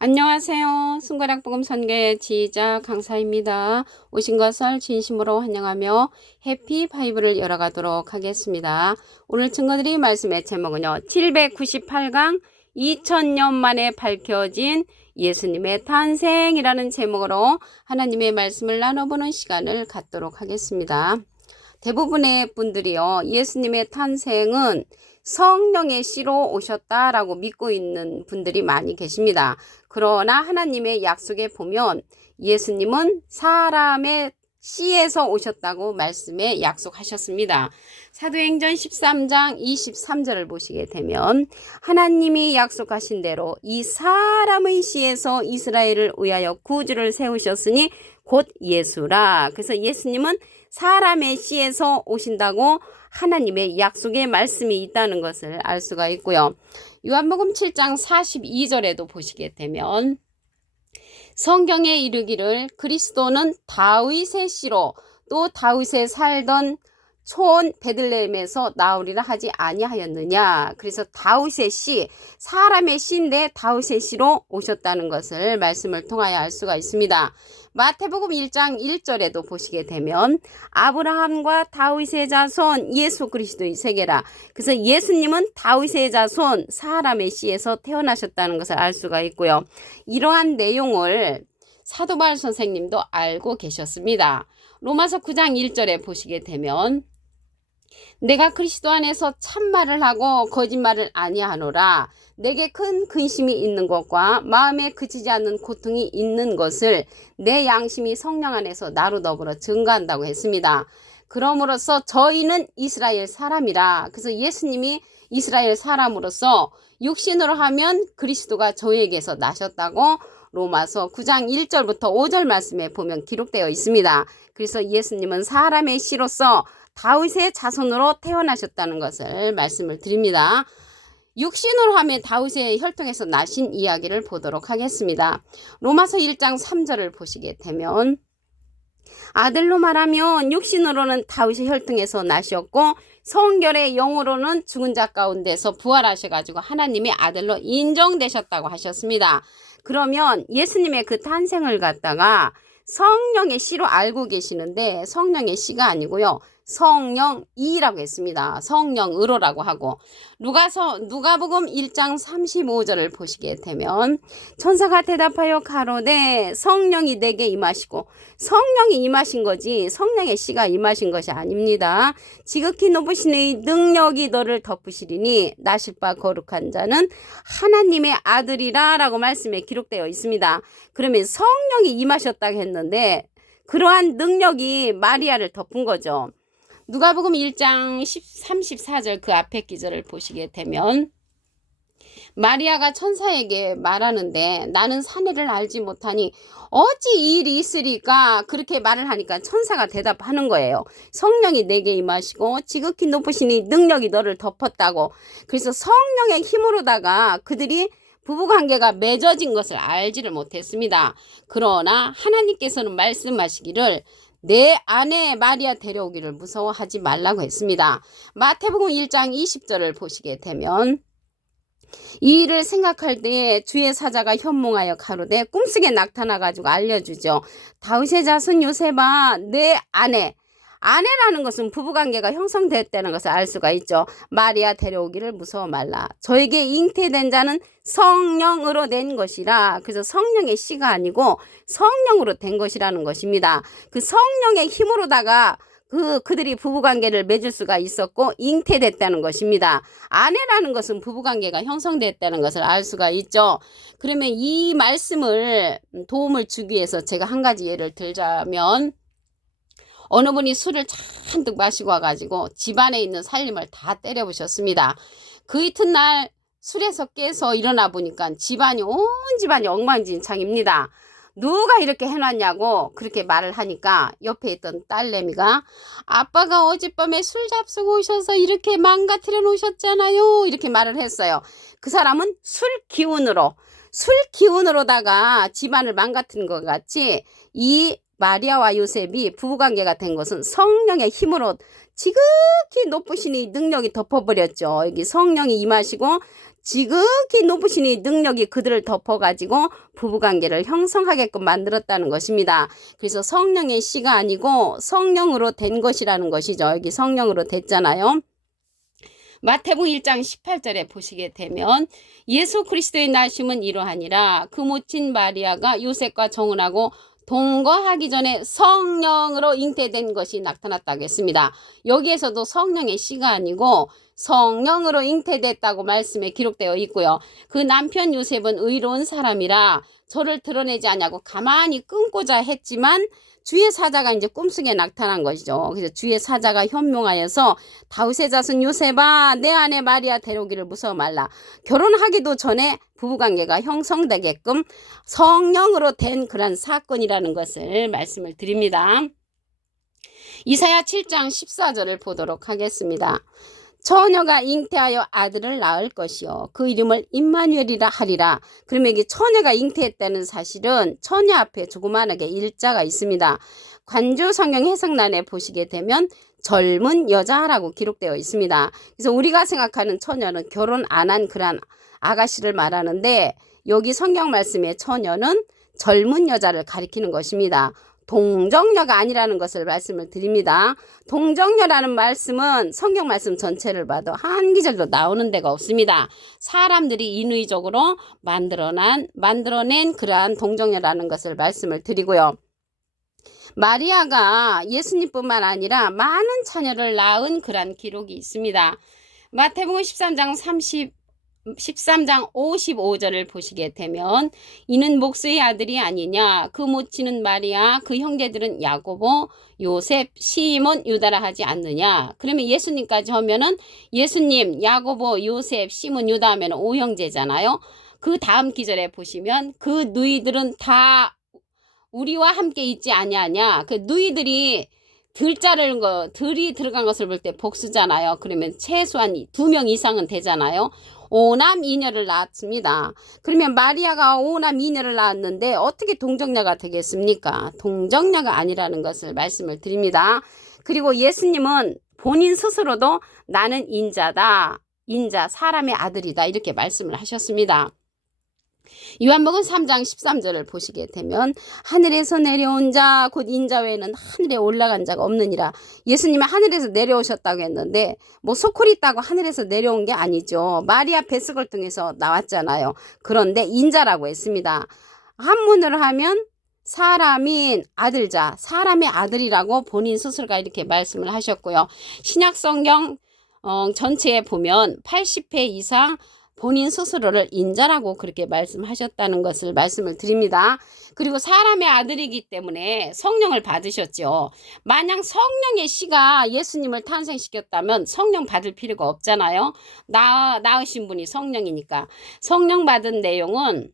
안녕하세요. 승과락 복음 선교의 지휘자 강사입니다. 오신 것을 진심으로 환영하며 해피 바이블을 열어가도록 하겠습니다. 오늘 증거드릴 말씀의 제목은요. 798강 2000년 만에 밝혀진 예수님의 탄생이라는 제목으로 하나님의 말씀을 나눠보는 시간을 갖도록 하겠습니다. 대부분의 분들이요. 예수님의 탄생은 성령의 씨로 오셨다라고 믿고 있는 분들이 많이 계십니다. 그러나 하나님의 약속에 보면 예수님은 사람의 씨에서 오셨다고 말씀에 약속하셨습니다. 사도행전 13장 23절을 보시게 되면 하나님이 약속하신 대로 이 사람의 씨에서 이스라엘을 위하여 구주를 세우셨으니 곧 예수라. 그래서 예수님은 사람의 씨에서 오신다고 하나님의 약속의 말씀이 있다는 것을 알 수가 있고요. 요한복음 7장 42절에도 보시게 되면 성경에 이르기를 그리스도는 다윗의 씨로 또 다윗에 살던 촌 베들레헴에서 나오리라 하지 아니하였느냐. 그래서 다윗의 씨, 사람의 씨인데 다윗의 씨로 오셨다는 것을 말씀을 통하여 알 수가 있습니다. 마태복음 1장 1절에도 보시게 되면 아브라함과 다윗의 자손 예수 그리스도의 세계라. 그래서 예수님은 다윗의 자손 사람의 씨에서 태어나셨다는 것을 알 수가 있고요. 이러한 내용을 사도 바울 선생님도 알고 계셨습니다. 로마서 9장 1절에 보시게 되면 내가 그리스도 안에서 참말을 하고 거짓말을 아니하노라. 내게 큰 근심이 있는 것과 마음에 그치지 않는 고통이 있는 것을 내 양심이 성령 안에서 나로 더불어 증거한다고 했습니다. 그러므로서 저희는 이스라엘 사람이라. 그래서 예수님이 이스라엘 사람으로서 육신으로 하면 그리스도가 저희에게서 나셨다고 로마서 9장 1절부터 5절 말씀에 보면 기록되어 있습니다. 그래서 예수님은 사람의 씨로서 다윗의 자손으로 태어나셨다는 것을 말씀을 드립니다. 육신으로 하면 다윗의 혈통에서 나신 이야기를 보도록 하겠습니다. 로마서 1장 3절을 보시게 되면 아들로 말하면 육신으로는 다윗의 혈통에서 나셨고 성결의 영으로는 죽은 자 가운데서 부활하셔가지고 하나님의 아들로 인정되셨다고 하셨습니다. 그러면 예수님의 그 탄생을 갖다가 성령의 씨로 알고 계시는데 성령의 씨가 아니고요. 성령이라고 했습니다. 성령으로라고 하고 누가복음 1장 35절을 보시게 되면 천사가 대답하여 가로되 성령이 내게 임하시고 성령이 임하신 거지 성령의 씨가 임하신 것이 아닙니다. 지극히 높으신 의 능력이 너를 덮으시리니 나실 바 거룩한 자는 하나님의 아들이라 라고 말씀에 기록되어 있습니다. 그러면 성령이 임하셨다고 했는데 그러한 능력이 마리아를 덮은 거죠. 누가복음 1장 34절 그 앞에 기절을 보시게 되면 마리아가 천사에게 말하는데 나는 사내를 알지 못하니 어찌 이 일이 있으리까 그렇게 말을 하니까 천사가 대답하는 거예요. 성령이 내게 임하시고 지극히 높으시니 능력이 너를 덮었다고. 그래서 성령의 힘으로다가 그들이 부부관계가 맺어진 것을 알지를 못했습니다. 그러나 하나님께서는 말씀하시기를 내 아내 마리아 데려오기를 무서워하지 말라고 했습니다. 마태복음 1장 20절을 보시게 되면 이 일을 생각할 때에 주의 사자가 현몽하여 가로되 꿈속에 나타나가지고 알려주죠. 다윗의 자손 요셉아 내 아내라는 것은 부부관계가 형성됐다는 것을 알 수가 있죠. 마리아 데려오기를 무서워 말라. 저에게 잉태된 자는 성령으로 낸 것이라. 그래서 성령의 씨가 아니고 성령으로 된 것이라는 것입니다. 그 성령의 힘으로다가 그들이 부부관계를 맺을 수가 있었고 잉태됐다는 것입니다. 아내라는 것은 부부관계가 형성됐다는 것을 알 수가 있죠. 그러면 이 말씀을 도움을 주기 위해서 제가 한 가지 예를 들자면 어느 분이 술을 잔뜩 마시고 와가지고 집안에 있는 살림을 다 때려부셨습니다. 그 이튿날 술에서 깨서 일어나 보니까 온 집안이 엉망진창입니다. 누가 이렇게 해놨냐고 그렇게 말을 하니까 옆에 있던 딸내미가 아빠가 어젯밤에 술 잡수고 오셔서 이렇게 망가뜨려 놓으셨잖아요. 이렇게 말을 했어요. 그 사람은 술 기운으로다가 집안을 망가뜨린 것 같이 이 마리아와 요셉이 부부관계가 된 것은 성령의 힘으로 지극히 높으신 이 능력이 덮어버렸죠. 여기 성령이 임하시고 지극히 높으신 이 능력이 그들을 덮어가지고 부부관계를 형성하게끔 만들었다는 것입니다. 그래서 성령의 씨가 아니고 성령으로 된 것이라는 것이죠. 여기 성령으로 됐잖아요. 마태복음 1장 18절에 보시게 되면 예수 그리스도의 나심은 이러하니라. 그 모친 마리아가 요셉과 정혼하고 동거하기 전에 성령으로 잉태된 것이 나타났다고 했습니다. 여기에서도 성령의 씨가 아니고 성령으로 잉태됐다고 말씀에 기록되어 있고요. 그 남편 요셉은 의로운 사람이라 저를 드러내지 않냐고 가만히 끊고자 했지만 주의 사자가 이제 꿈속에 나타난 것이죠. 그래서 주의 사자가 현몽하여서 다윗의 자손 요셉아 내 아내 마리아 데려오기를 무서워 말라. 결혼하기도 전에 부부관계가 형성되게끔 성령으로 된 그런 사건이라는 것을 말씀을 드립니다. 이사야 7장 14절을 보도록 하겠습니다. 처녀가 잉태하여 아들을 낳을 것이요 그 이름을 임마누엘이라 하리라. 그러면 이게 처녀가 잉태했다는 사실은 처녀 앞에 조그만하게 일자가 있습니다. 관주 성경 해석란에 보시게 되면 젊은 여자라고 기록되어 있습니다. 그래서 우리가 생각하는 처녀는 결혼 안 한 그런 아가씨를 말하는데 여기 성경 말씀의 처녀는 젊은 여자를 가리키는 것입니다. 동정녀가 아니라는 것을 말씀을 드립니다. 동정녀라는 말씀은 성경 말씀 전체를 봐도 한 기절도 나오는 데가 없습니다. 사람들이 인위적으로 만들어낸 그러한 동정녀라는 것을 말씀을 드리고요. 마리아가 예수님뿐만 아니라 많은 자녀를 낳은 그러한 기록이 있습니다. 마태복음 13장 55절을 보시게 되면 이는 목수의 아들이 아니냐 그 모친은 마리아 그 형제들은 야고보 요셉 시몬 유다라 하지 않느냐. 그러면 예수님까지 하면은 예수님 야고보 요셉 시몬 유다 하면 5형제잖아요. 그 다음 기절에 보시면 그 누이들은 다 우리와 함께 있지 아니하냐. 그 누이들이 들이 들어간 것을 볼 때 복수잖아요. 그러면 최소한 2명 이상은 되잖아요. 5남 2녀를 낳았습니다. 그러면 마리아가 5남 2녀를 낳았는데 어떻게 동정녀가 되겠습니까? 동정녀가 아니라는 것을 말씀을 드립니다. 그리고 예수님은 본인 스스로도 나는 인자다. 인자, 사람의 아들이다. 이렇게 말씀을 하셨습니다. 요한복음 3장 13절을 보시게 되면 하늘에서 내려온 자 곧 인자 외에는 하늘에 올라간 자가 없느니라. 예수님이 하늘에서 내려오셨다고 했는데 뭐 소쿠리 있다고 하늘에서 내려온 게 아니죠. 마리아 뱃속을 통해서 나왔잖아요. 그런데 인자라고 했습니다. 한문으로 하면 사람인 아들자, 사람의 아들이라고 본인 스스로가 이렇게 말씀을 하셨고요. 신약 성경 전체에 보면 80회 이상 본인 스스로를 인자라고 그렇게 말씀하셨다는 것을 말씀을 드립니다. 그리고 사람의 아들이기 때문에 성령을 받으셨죠. 만약 성령의 씨가 예수님을 탄생시켰다면 성령 받을 필요가 없잖아요. 낳으신 분이 성령이니까. 성령 받은 내용은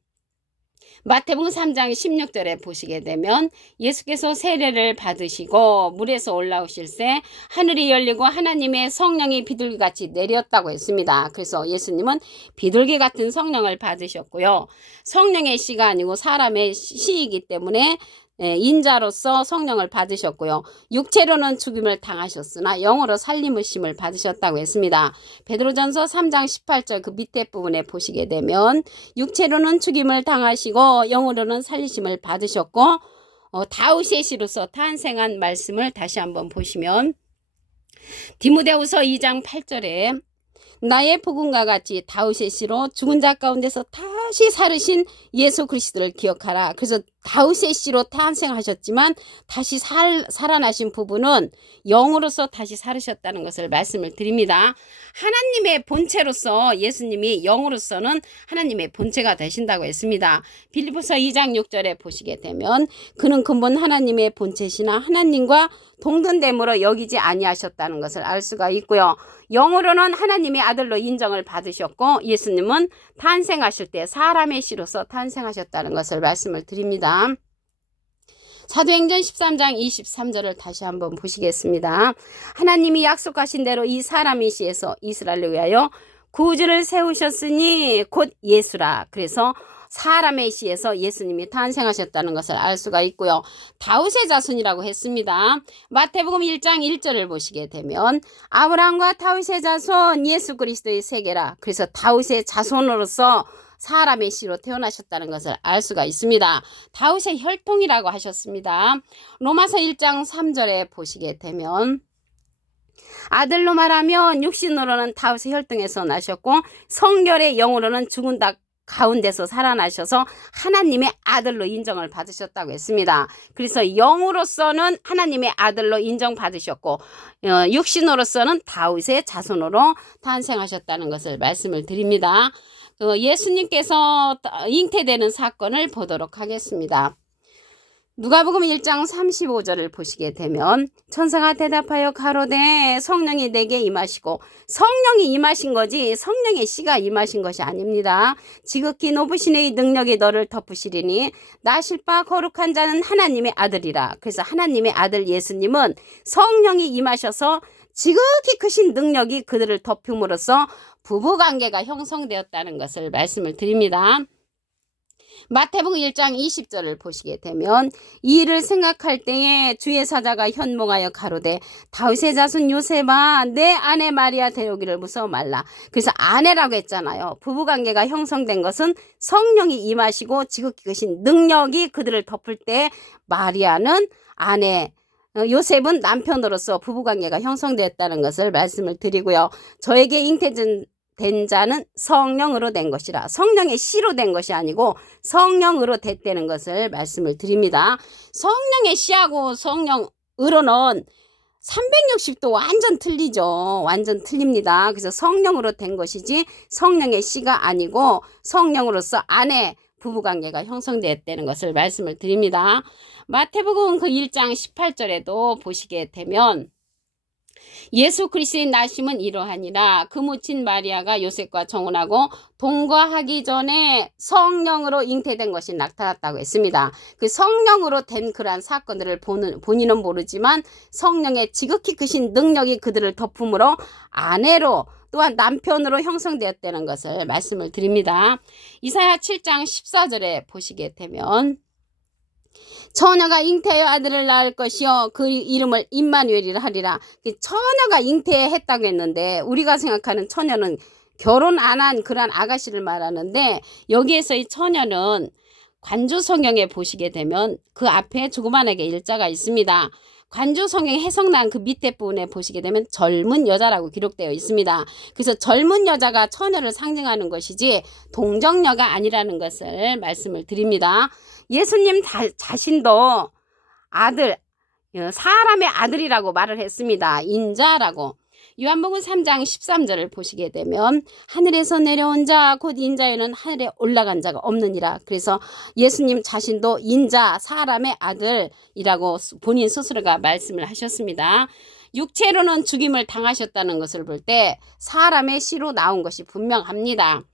마태복음 3장 16절에 보시게 되면 예수께서 세례를 받으시고 물에서 올라오실새 하늘이 열리고 하나님의 성령이 비둘기같이 내렸다고 했습니다. 그래서 예수님은 비둘기 같은 성령을 받으셨고요. 성령의 씨가 아니고 사람의 씨이기 때문에 인자로서 성령을 받으셨고요. 육체로는 죽임을 당하셨으나 영으로 살림으심을 받으셨다고 했습니다. 베드로전서 3장 18절 그 밑에 부분에 보시게 되면 육체로는 죽임을 당하시고 영으로는 살리심을 받으셨고 다윗의 씨로서 탄생한 말씀을 다시 한번 보시면 디모데후서 2장 8절에 나의 복음과 같이 다윗의 씨로 죽은 자 가운데서 다시 살으신 예수 그리스도를 기억하라. 그래서 다윗의 씨로 탄생하셨지만 다시 살아나신 부분은 영으로서 다시 살으셨다는 것을 말씀을 드립니다. 하나님의 본체로서 예수님이 영으로서는 하나님의 본체가 되신다고 했습니다. 빌립보서 2장 6절에 보시게 되면 그는 근본 하나님의 본체시나 하나님과 동등됨으로 여기지 아니하셨다는 것을 알 수가 있고요. 영으로는 하나님의 아들로 인정을 받으셨고 예수님은 탄생하실 때 사람의 씨로서 탄생하셨다는 것을 말씀을 드립니다. 사도행전 13장 23절을 다시 한번 보시겠습니다. 하나님이 약속하신 대로 이 사람의 씨에서 이스라엘을 위하여 구주를 세우셨으니 곧 예수라. 그래서 사람의 씨에서 예수님이 탄생하셨다는 것을 알 수가 있고요. 다윗의 자손이라고 했습니다. 마태복음 1장 1절을 보시게 되면 아브라함과 다윗의 자손 예수 그리스도의 세계라. 그래서 다윗의 자손으로서 사람의 씨로 태어나셨다는 것을 알 수가 있습니다. 다윗의 혈통이라고 하셨습니다. 로마서 1장 3절에 보시게 되면 아들로 말하면 육신으로는 다윗의 혈통에서 나셨고 성결의 영으로는 죽은 자 가운데서 살아나셔서 하나님의 아들로 인정을 받으셨다고 했습니다. 그래서 영으로서는 하나님의 아들로 인정받으셨고 육신으로서는 다윗의 자손으로 탄생하셨다는 것을 말씀을 드립니다. 예수님께서 잉태되는 사건을 보도록 하겠습니다. 누가복음 1장 35절을 보시게 되면 천사가 대답하여 가로되 성령이 내게 임하시고, 성령이 임하신 거지 성령의 씨가 임하신 것이 아닙니다. 지극히 높으신 이의 능력이 너를 덮으시리니 나실 바 거룩한 자는 하나님의 아들이라. 그래서 하나님의 아들 예수님은 성령이 임하셔서 지극히 크신 능력이 그들을 덮음으로써 부부관계가 형성되었다는 것을 말씀을 드립니다. 마태복음 1장 20절을 보시게 되면 이 일을 생각할 때에 주의 사자가 현몽하여 가로되 다윗의 자손 요셉아 내 아내 마리아 데려오기를 무서워 말라. 그래서 아내라고 했잖아요. 부부관계가 형성된 것은 성령이 임하시고 지극히 크신 능력이 그들을 덮을 때 마리아는 아내, 요셉은 남편으로서 부부관계가 형성되었다는 것을 말씀을 드리고요. 저에게 잉태된 자는 성령으로 된 것이라. 성령의 씨로 된 것이 아니고 성령으로 됐다는 것을 말씀을 드립니다. 성령의 씨하고 성령으로는 360도 완전 틀리죠. 완전 틀립니다. 그래서 성령으로 된 것이지 성령의 씨가 아니고 성령으로서 아내 부부관계가 형성되었다는 것을 말씀을 드립니다. 마태복음 그 1장 18절에도 보시게 되면 예수 그리스도의 나심은 이러하니라. 그 모친 마리아가 요셉과 정혼하고 동거하기 전에 성령으로 잉태된 것이 나타났다고 했습니다. 그 성령으로 된 그러한 사건들을 본인은 모르지만 성령의 지극히 크신 능력이 그들을 덮음으로 아내로 또한 남편으로 형성되었다는 것을 말씀을 드립니다. 이사야 7장 14절에 보시게 되면 처녀가 잉태하여 아들을 낳을 것이요 그 이름을 임마누엘이라 하리라. 처녀가 잉태했다고 했는데 우리가 생각하는 처녀는 결혼 안 한 그런 아가씨를 말하는데 여기에서 이 처녀는 관주 성경에 보시게 되면 그 앞에 조그만하게 일자가 있습니다. 관주 성경 해석란 그 밑에 부분에 보시게 되면 젊은 여자라고 기록되어 있습니다. 그래서 젊은 여자가 처녀를 상징하는 것이지 동정녀가 아니라는 것을 말씀을 드립니다. 예수님 자신도 아들, 사람의 아들이라고 말을 했습니다. 인자라고. 요한복음 3장 13절을 보시게 되면 하늘에서 내려온 자 곧 인자에는 하늘에 올라간 자가 없느니라. 그래서 예수님 자신도 인자, 사람의 아들이라고 본인 스스로가 말씀을 하셨습니다. 육체로는 죽임을 당하셨다는 것을 볼 때 사람의 씨로 나온 것이 분명합니다.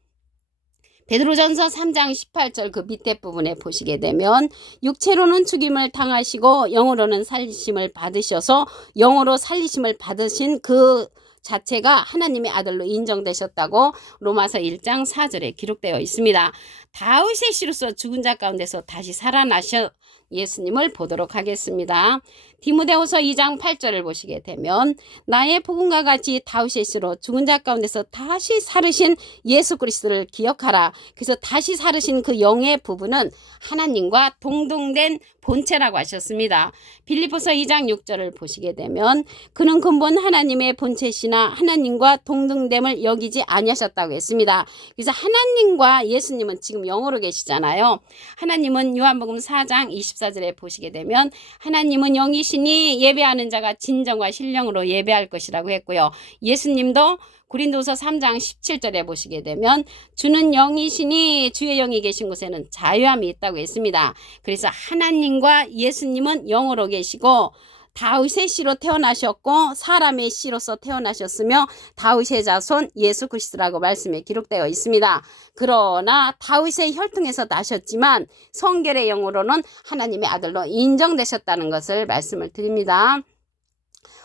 베드로전서 3장 18절 그 밑에 부분에 보시게 되면 육체로는 죽임을 당하시고 영으로는 살리심을 받으셔서 영으로 살리심을 받으신 그 자체가 하나님의 아들로 인정되셨다고 로마서 1장 4절에 기록되어 있습니다. 다윗의 씨로서 죽은 자 가운데서 다시 살아나셔 예수님을 보도록 하겠습니다. 디모데후서 2장 8절을 보시게 되면 나의 복음과 같이 다윗의 씨로 죽은 자 가운데서 다시 살으신 예수 그리스도를 기억하라. 그래서 다시 살으신 그 영의 부분은 하나님과 동등된 본체라고 하셨습니다. 빌립보서 2장 6절을 보시게 되면 그는 근본 하나님의 본체시나 하나님과 동등됨을 여기지 아니하셨다고 했습니다. 그래서 하나님과 예수님은 지금 영으로 계시잖아요. 하나님은 요한복음 4장 24절에 보시게 되면 하나님은 영이시니 예배하는 자가 진정과 신령으로 예배할 것이라고 했고요. 예수님도 고린도서 3장 17절에 보시게 되면 주는 영이시니 주의 영이 계신 곳에는 자유함이 있다고 했습니다. 그래서 하나님과 예수님은 영으로 계시고 다윗의 씨로 태어나셨고 사람의 씨로서 태어나셨으며 다윗의 자손 예수 그리스도라고 말씀에 기록되어 있습니다. 그러나 다윗의 혈통에서 나셨지만 성결의 영으로는 하나님의 아들로 인정되셨다는 것을 말씀을 드립니다.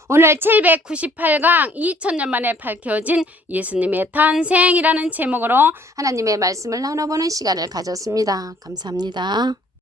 오늘 798강 2000년 만에 밝혀진 예수님의 탄생이라는 제목으로 하나님의 말씀을 나눠보는 시간을 가졌습니다. 감사합니다.